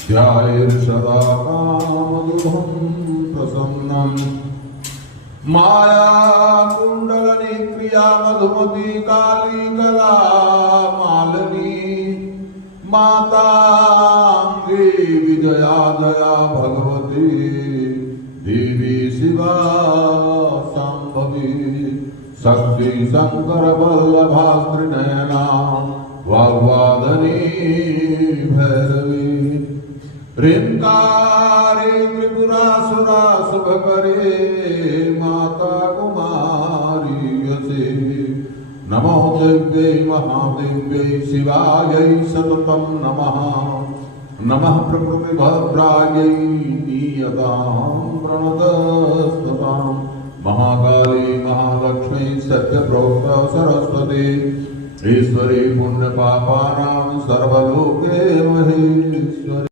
ध्यायेर्सदा कामदुःखं प्रसन्नम् मायाकुण्डलनिक्रिया मधुमती काली कला मालिनी मातांगी विजया दया भगवती देवी शिवा शाम्भवी शक्ति शंकर वल्लभास्त्रिनयना वाग्वादनी भैरवी ह्रींकारे त्रिपुरासुरा शुभकरे माता कुमारी यसे नमो दिव्यै महादिव्यै शिवायै सततं नमः नमः प्रकृतिभद्रायै नीयतां प्रणतस्ततां महाकाली महालक्ष्मी सत्यप्रोक्त सरस्वती ईश्वरी पुण्य पापानां सर्वलोके